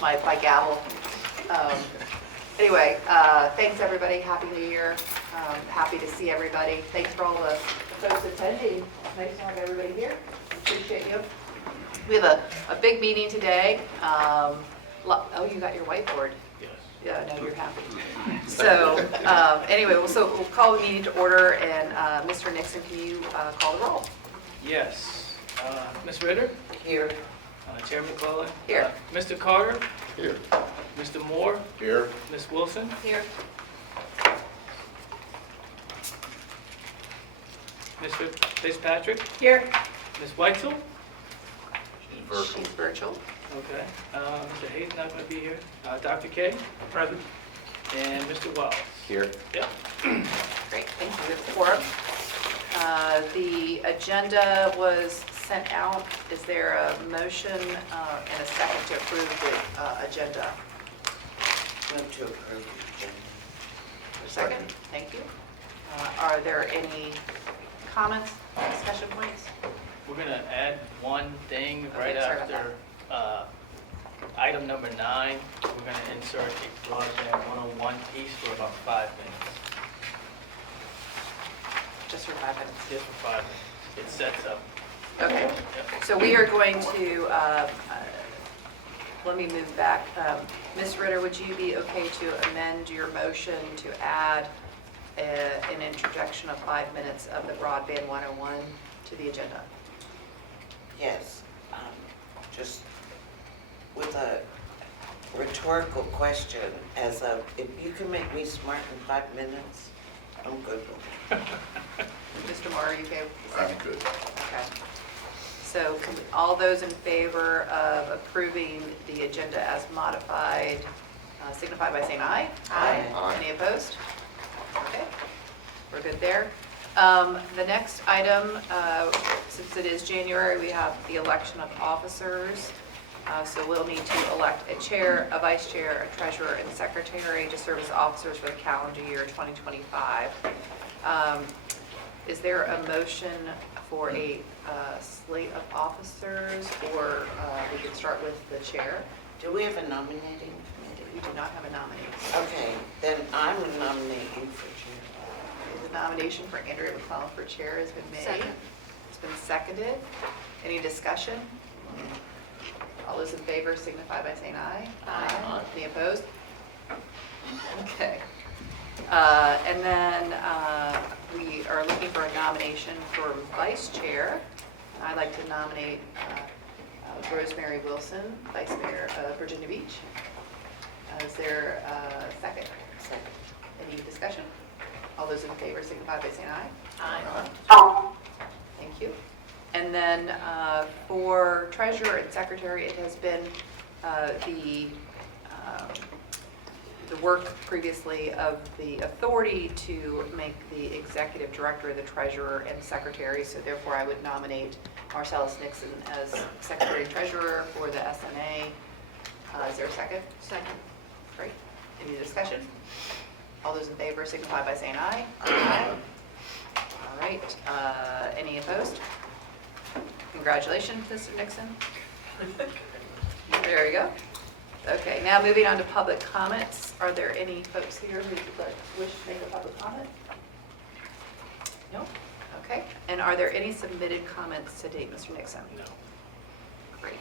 That's my gavel. Um, Anyway, thanks everybody. Happy New Year. Happy to see everybody. Thanks for all the folks attending. Nice to have everybody here. Appreciate you. We have a big meeting today. Oh, you got your whiteboard. Yes. Yeah, I know you're happy. So anyway, we'll call the meeting to order, and Mr. Nixon, can you call the roll? Yes. Ms. Ritter? Here. Chairman McClellan? Here. Mr. Carter? Here. Mr. Moore? Here. Ms. Wilson? Here. Mr. Fitzpatrick? Here. Ms. Weitzel? She's virtual. Okay. Mr. Hayes not going to be here. Dr. K? Present. And Mr. Wells? Here. Yep. Great, thank you. Good forum. The agenda was sent out. Is there a motion and a second to approve the agenda? Move to approve the agenda. A second? Thank you. Are there any comments, discussion points? We're going to add one thing Okay, right sorry about after item number 9. We're going to insert a broadband 101 piece for about 5 minutes. Just for 5 minutes. Just for 5 minutes. It sets up. Okay, Yep. so we are going to, let me move back. Ms. Ritter, would you be okay to amend your motion to add an interjection of 5 minutes of the broadband 101 to the agenda? Yes, just with a rhetorical question as of, if you can make me smart in 5 minutes, I'm good with it. Mr. Moore, are you okay with the I'm second? good. Okay. So all those in favor of approving the agenda as modified signify by saying aye. Aye. Aye. Any opposed? Okay, we're good there. The next item, since it is January, we have the election of officers. So we'll need to elect a chair, a vice chair, a treasurer, and secretary to serve as officers for the calendar year 2025. Is there a motion for a slate of officers, or we can start with the chair? Do we have a nominating committee? We do not have a nominee. Okay, then I'm nominating for chair. The nomination for Andrea McClellan for chair has been made. Second. It's been seconded. Any discussion? All those in favor signify by saying aye. Aye. Any opposed? Okay. And then we are looking for a nomination for vice chair. I'd like to nominate Rosemary Wilson, Vice Mayor of Virginia Beach. Is there a second? Second. Any discussion? All those in favor signify by saying aye. Aye. Thank you. And then for treasurer and secretary, it has been the work previously of the authority to make the executive director the treasurer and secretary. So therefore, I would nominate Marcellus Nixon as secretary and treasurer for the SNA. Is there a second? Second. Great. Any discussion? All those in favor signify by saying aye. Aye. All right. Any opposed? Congratulations, Mr. Nixon. There you go. Okay, now moving on to public comments. Are there any folks here who wish to make a public comment? No? Okay. And are there any submitted comments to date, Mr. Nixon? No. Great.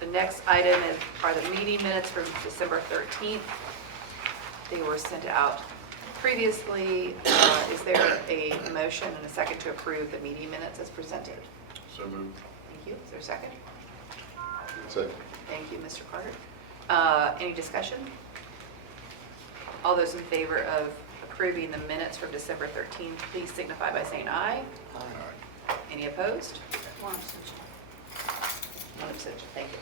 The next item are the meeting minutes from December 13th. They were sent out previously. Is there a motion and a second to approve the meeting minutes as presented? So moved. Thank you. Is there a second? Second. Thank you, Mr. Carter. Any discussion? All those in favor of approving the minutes from December 13th, please signify by saying aye. Aye. Any opposed? One abstention. One abstention. Thank you.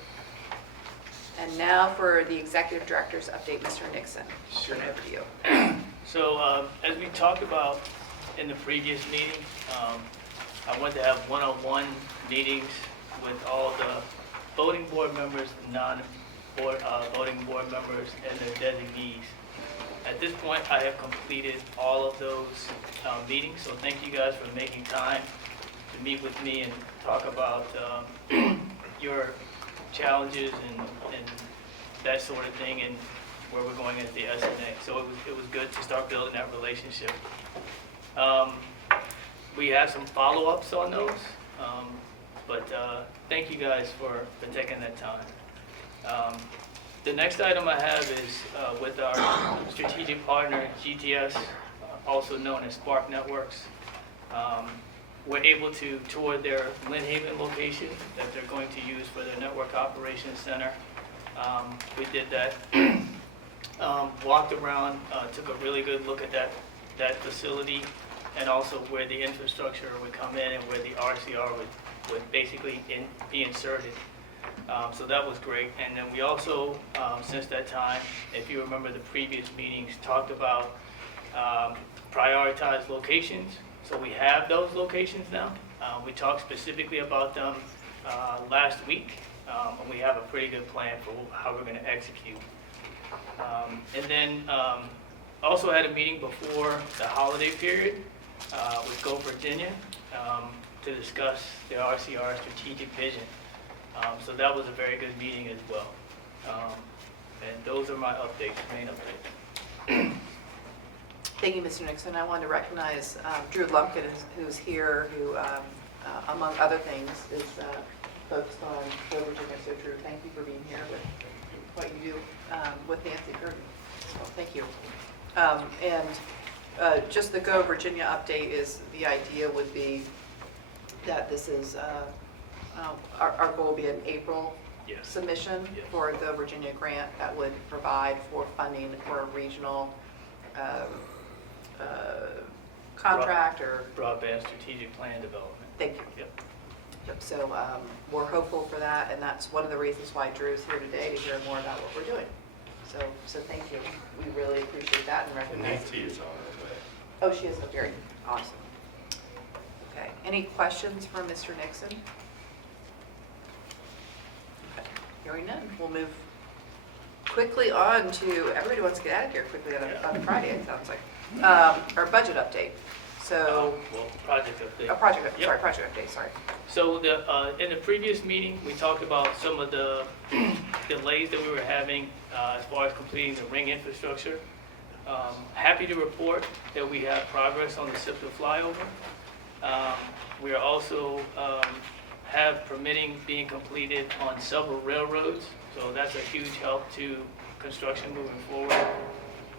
And now for the executive director's update, Mr. Nixon. Sure. Turn it over to you. So as we talked about in the previous meeting, I want to have one-on-one meetings with all the voting board members, non-voting board members, and their designees. At this point, I have completed all of those meetings, so thank you guys for making time to meet with me and talk about your challenges and that sort of thing, and where we're going at the SNA. So it was good to start building that relationship. We have some follow-ups on those, but thank you guys for taking that time. The next item I have is with our strategic partner, GTS, also known as Spark Networks. We're able to tour their Lynn Haven location that they're going to use for their Network Operations Center. We did that, walked around, took a really good look at that facility, and also where the infrastructure would come in and where the RCR would basically be inserted. So that was great. And then we also, since that time, if you remember the previous meetings, talked about prioritized locations. So we have those locations now. We talked specifically about them last week, and we have a pretty good plan for how we're going to execute. And then also had a meeting before the holiday period with Go Virginia to discuss the RCR strategic vision. So that was a very good meeting as well. And those are my updates, main updates. Thank you, Mr. Nixon. I wanted to recognize Drew Lumpkin, who's here, who, among other things, is focused on Go Virginia. So, Drew, thank you for being here with what you do with Nancy Curtin. So, thank you. And just the Go Virginia update is the idea would be that this is our goal will be an April Yes. submission Yes. for the Virginia grant that would provide for funding for a regional contract or, Broadband strategic plan development. thank you. Yep. Yep, so we're hopeful for that, and that's one of the reasons why Drew is here today, to hear more about what we're doing. So thank you. We really appreciate that and And recognize. Nancy is on her way. Oh, she is, very awesome. Okay, any questions for Mr. Nixon? Okay, hearing none, we'll move quickly on to, everybody wants to get out of here quickly on a Friday, it sounds like. Our budget update. So, Well, project update. project update, sorry. So in the previous meeting, we talked about some of the delays that we were having as far as completing the ring infrastructure. Happy to report that we have progress on the SIPTA flyover. We are also have permitting being completed on several railroads, so that's a huge help to construction moving forward.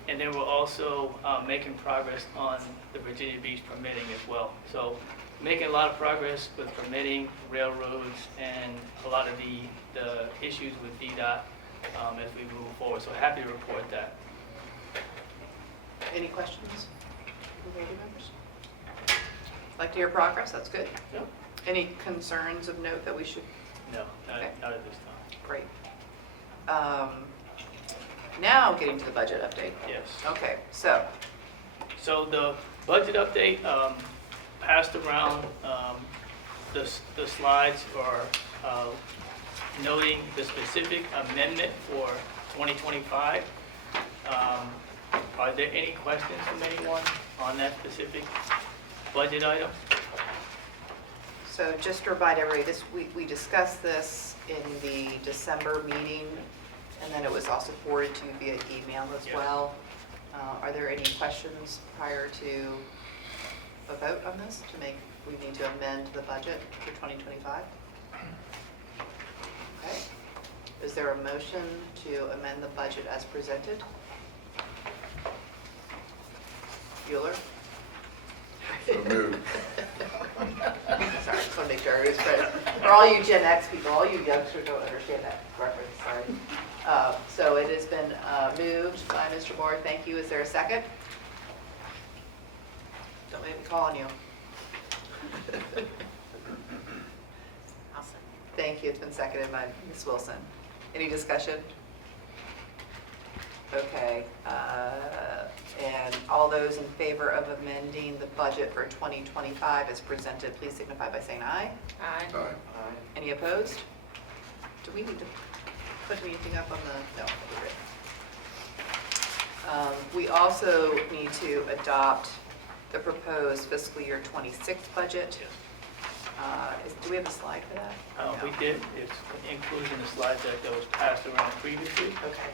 And then we're also making progress on the Virginia Beach permitting as well. So making a lot of progress with permitting, railroads, and a lot of the issues with VDOT as we move forward. So happy to report that. Any questions? Board members? Like to hear progress, that's good. Yep. Any concerns of note that we should, No, Okay. not at this time. great. Now getting to the budget update. Yes. Okay, so, So the budget update passed around the slides are noting the specific amendment for 2025. Are there any questions from anyone on that specific budget item? so just to remind everybody, we discussed this in the December meeting, and then it was also forwarded to you via email as Yes. well. Are there any questions prior to a vote on this we need to amend the budget for 2025? Okay. Is there a motion to amend the budget as presented? Bueller? So moved. Sorry, just want to make sure everybody's present. For all you Gen X people, all you youngsters don't understand that reference, sorry. So it has been moved by Mr. Moore, thank you. Is there a second? Don't make me call on you. I'll second. Thank you, it's been seconded by Ms. Wilson. Any discussion? Okay, and all those in favor of amending the budget for 2025 as presented, please signify by saying aye. Aye. Aye. Any opposed? Do we need to put anything up on the, no, we're good. We also need to adopt the proposed fiscal year 26 budget. Do we have a slide for that? We No. did, it's included in the slide deck that was passed around previously. Okay.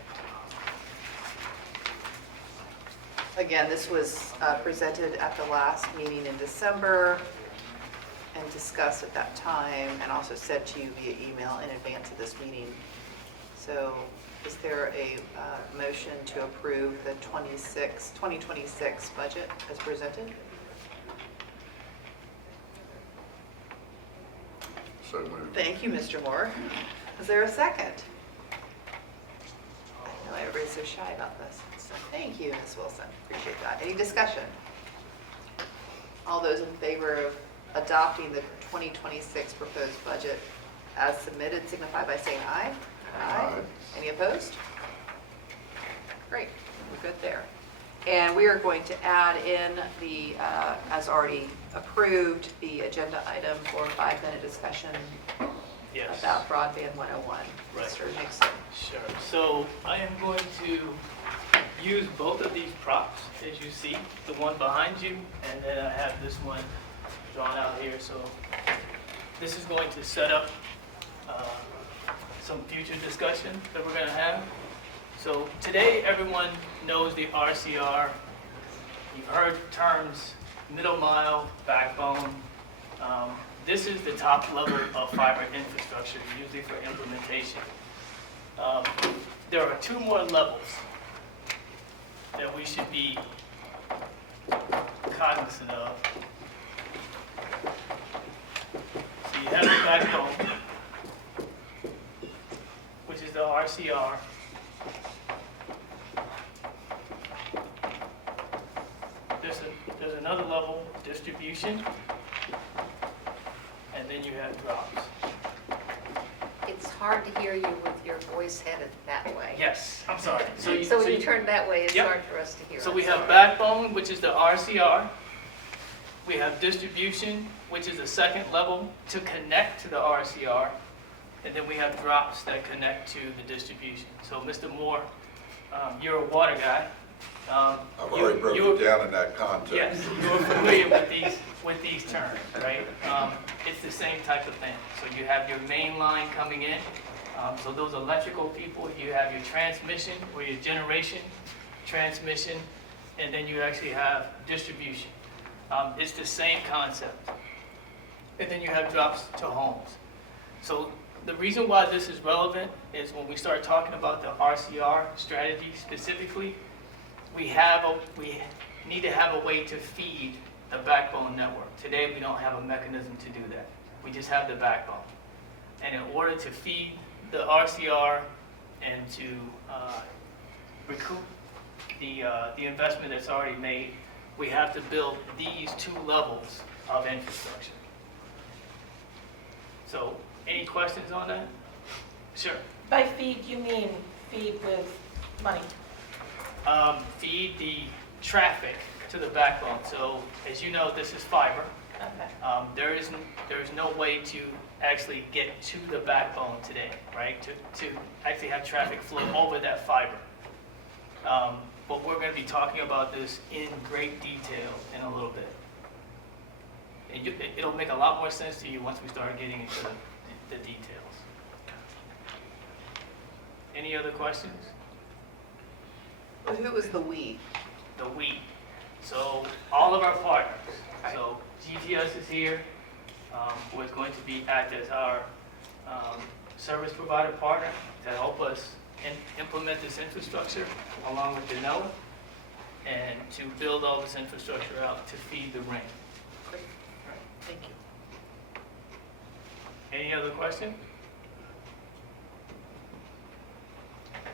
Again, this was presented at the last meeting in December and discussed at that time, and also sent to you via email in advance of this meeting. So is there a motion to approve the 2026 budget as presented? So moved. Thank you, Mr. Moore. Is there a second? I know everybody's so shy about this. So thank you, Ms. Wilson. Appreciate that. Any discussion? All those in favor of adopting the 2026 proposed budget as submitted signify by saying aye. Aye. Any opposed? Great, we're good there. And we are going to add in the, as already approved, the agenda item for a 5-minute discussion Yes. about broadband 101. Right. Mr. Nixon. Sure. So I am going to use both of these props, as you see, the one behind you, and then I have this one drawn out here. So this is going to set up some future discussion that we're going to have. So today, everyone knows the RCR. You've heard terms middle mile, backbone. This is the top level of fiber infrastructure, usually for implementation. There are 2 more levels that we should be cognizant of. So you have the backbone, which is the RCR. There's another level, distribution, and then you have drops. It's hard to hear you with your voice headed that way. Yes, I'm sorry. So when you turn that way, it's Yep. hard for us to hear. So I'm we have sorry. backbone, which is the RCR. We have distribution, which is the second level to connect to the RCR. And then we have drops that connect to the distribution. So Mr. Moore, you're a water guy. I've already broke it down in that context. Yes, you're familiar with these terms, right? It's the same type of thing. So you have your main line coming in. So those electrical people, you have your transmission or your generation, transmission, and then you actually have distribution. It's the same concept. And then you have drops to homes. So the reason why this is relevant is when we start talking about the RCR strategy specifically, we need to have a way to feed the backbone network. Today, we don't have a mechanism to do that. We just have the backbone. And in order to feed the RCR and to recoup the investment that's already made, we have to build these 2 levels of infrastructure. So, any questions on that? Sure. By feed, you mean feed with money? Feed the traffic to the backbone. So, as you know, this is fiber. Okay. There is no way to actually get to the backbone today, right? To actually have traffic flow over that fiber. But we're going to be talking about this in great detail in a little bit. And it'll make a lot more sense to you once we start getting into the details. Any other questions? Who was the we? The we. So all of our partners. So GTS is here, who is going to be act as our service provider partner to help us implement this infrastructure along with Janela and to build all this infrastructure out to feed the ring. Great. Thank you. Any other question?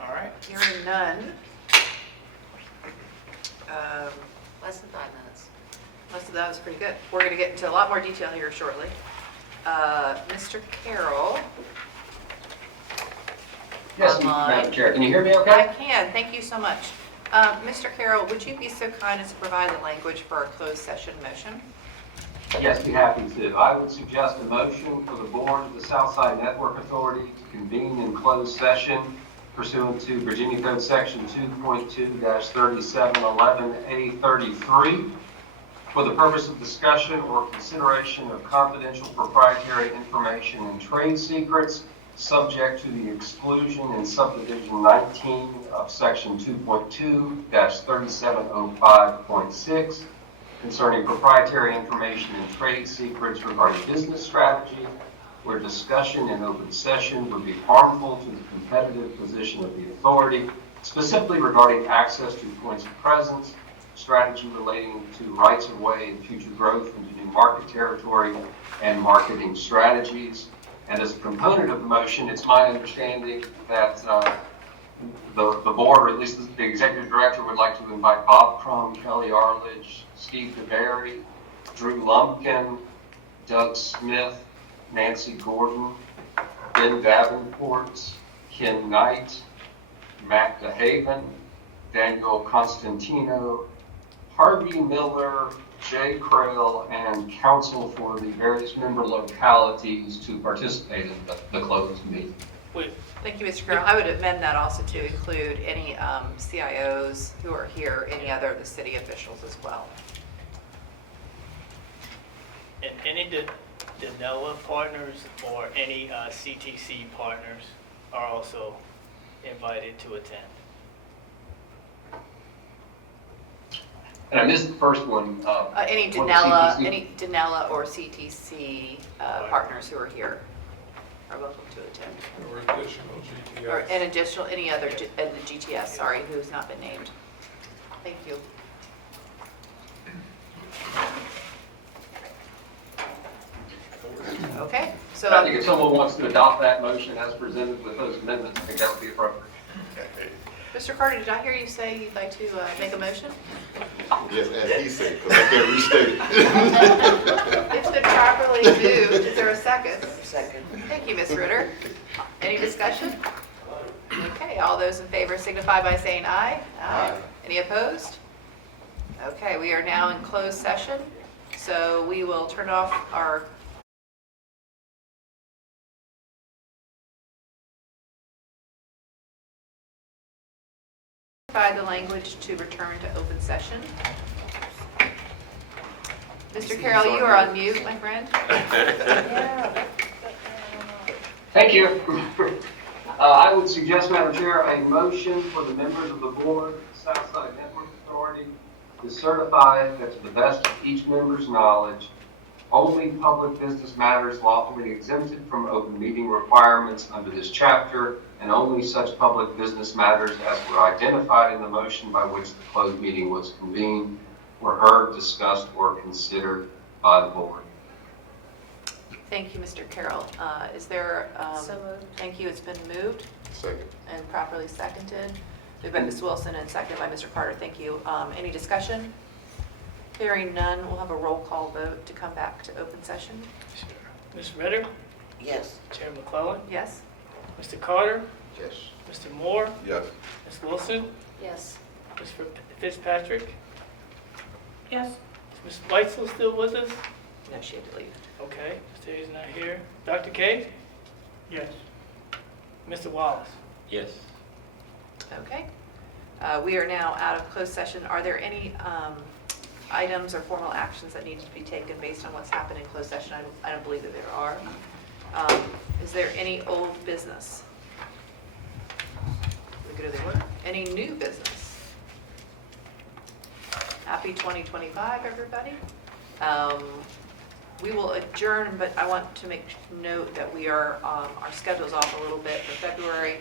All right. Hearing none. Less than 5 minutes. Most of that was pretty good. We're going to get into a lot more detail here shortly. Mr. Carroll. Yes, Online. Madam Chair, can you hear me I okay? can, thank you so much. Mr. Carroll, would you be so kind as to provide the language for a closed session motion? Yes, be happy to. I would suggest a motion for the Board of the Southside Network Authority to convene in closed session pursuant to Virginia Code Section 2.2-3711A33 for the purpose of discussion or consideration of confidential proprietary information and trade secrets, subject to the exclusion in subdivision 19 of section 2.2-3705.6 concerning proprietary information and trade secrets regarding business strategy, where discussion in open session would be harmful to the competitive position of the authority, specifically regarding access to points of presence, strategy relating to rights of way and future growth into new market territory, and marketing strategies. And as a component of the motion, it's my understanding that the board, or at least the executive director, would like to invite Bob Crum, Kelly Arledge, Steve DeBerry, Drew Lumpkin, Doug Smith, Nancy Gordon, Ben Davenport, Ken Knight, Matt DeHaven, Daniel Constantino, Harvey Miller, Jay Crail, and counsel for the various member localities to participate in the closed meeting. Wait, Thank you, Mr. Carroll. I would amend that also to include any CIOs who are here, any other of the city officials as well. and any Danella partners or any CTC partners are also invited to attend. And I missed the first one. Any for the Danella, CTC. any Danella or CTC partners who are here are welcome to attend. Or additional Or GTS. an additional, any other, and the GTS, sorry, who's not been named. Thank you. Okay, so. I think if someone wants to adopt that motion as presented with those amendments, I think that would be appropriate. Mr. Carter, did I hear you say you'd like to make a motion? Yes, as he said, because I can't restate it. It's been properly moved. Is there a second? Second. Thank you, Ms. Ritter. Any discussion? Okay, all those in favor signify by saying aye. Aye. Any opposed? Okay, we are now in closed session, so we will turn off our by the language to return to open session. Mr. Carroll, you are on mute, my friend. Thank you. I would suggest, Madam Chair, a motion for the members of the board of the Southside Network Authority to certify that to the best of each member's knowledge, only public business matters lawfully exempted from open meeting requirements under this chapter, and only such public business matters as were identified in the motion by which the closed meeting was convened were heard, discussed, or considered by the board. Thank you, Mr. Carroll. Is there, So moved. thank you, it's been moved Second. and properly seconded. Moved by Ms. Wilson and seconded by Mr. Carter. Thank you. Any discussion? Hearing none, we'll have a roll call vote to come back to open session. Sure. Ms. Ritter, Yes. Chair McClellan, Yes? Mr. Carter, Yes. Mr. Moore, Yes. Ms. Wilson, Yes. Ms. Fitzpatrick, Yes. is Ms. Weitzel still with us? No, she had to leave. Okay, Mr. Hayes not here. Dr. K? Yes. Mr. Wallace? Yes. Okay. We are now out of closed session. Are there any items or formal actions that need to be taken based on what's happened in closed session? I don't believe that there are. Is there any old business? The good of the order. Any new business? Happy 2025, everybody. We will adjourn, but I want to make note that we are, our schedule's off a little bit for February.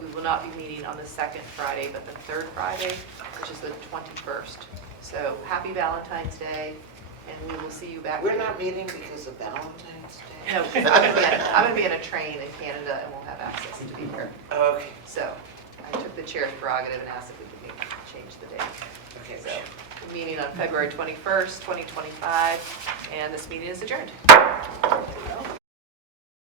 We will not be meeting on the second Friday, but the third Friday, which is the 21st. So happy Valentine's Day, and we will see you back. We're not meeting because of Valentine's Day? No, because I'm going to be in a train in Canada and won't have access to be here. Okay. So I took the chair's prerogative and asked if we could change the date. Okay. So, meeting on February 21st, 2025, and this meeting is adjourned.